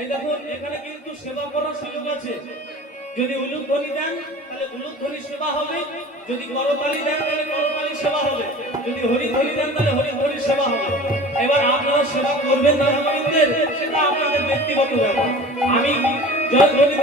এই দেখুন এখানে কিন্তু সেবা করার সুযোগ আছে। যদি উলুধ্বনি দেন তাহলে উলুধ্বনি সেবা হবে, যদি করতালি দেন তাহলে করতালি সেবা হবে, যদি হরিধ্বনি দেন তাহলে হরিধ্বনি সেবা হবে। এবার আপনারা সেবা করবেন না সেটা আপনাদের ব্যক্তিগত ব্যাপার। আমি জয়